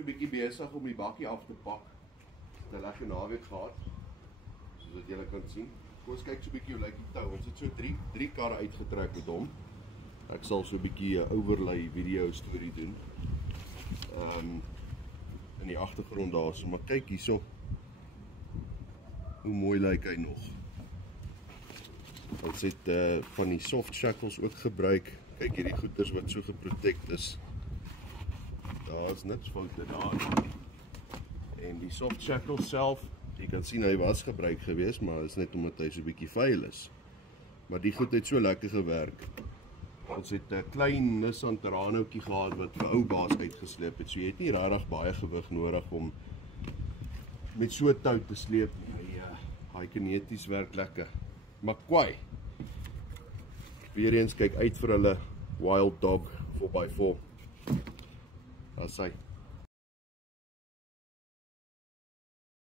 So 'n bietjie besig om die bakkie af te pak. Het 'n lekker naweek gehad. Soos wat julle kan sien. Kom ons kyk so 'n bietjie hoe lyk die tou. Ons het so drie karre uitgetrek met hom. Ek sal so 'n bietjie 'n overlay video storie doen. In die agtergrond daarso, maar kyk hierso. Hoe mooi lyk hy nog. Ons het van die soft shackles ook gebruik. Kyk hierdie goeders wat so geprotect is. Daar's niks foute daar. En die soft shackles self, jy kan sien hy was gebruik gewees, maar is net omdat hy so 'n bietjie vuil is. Maar die goed het so lekker gewerk. Ons het 'n klein Nissan Terranootjie gehad wat vir ou baas uitgesleep het. So jy het nie regtig baie gewig nodig om met so 'n tou te sleep nie. Hy kineties werk lekker. Maar kwai. Weer eens kyk uit vir hulle Wild Dog 4x4. Daar's hy.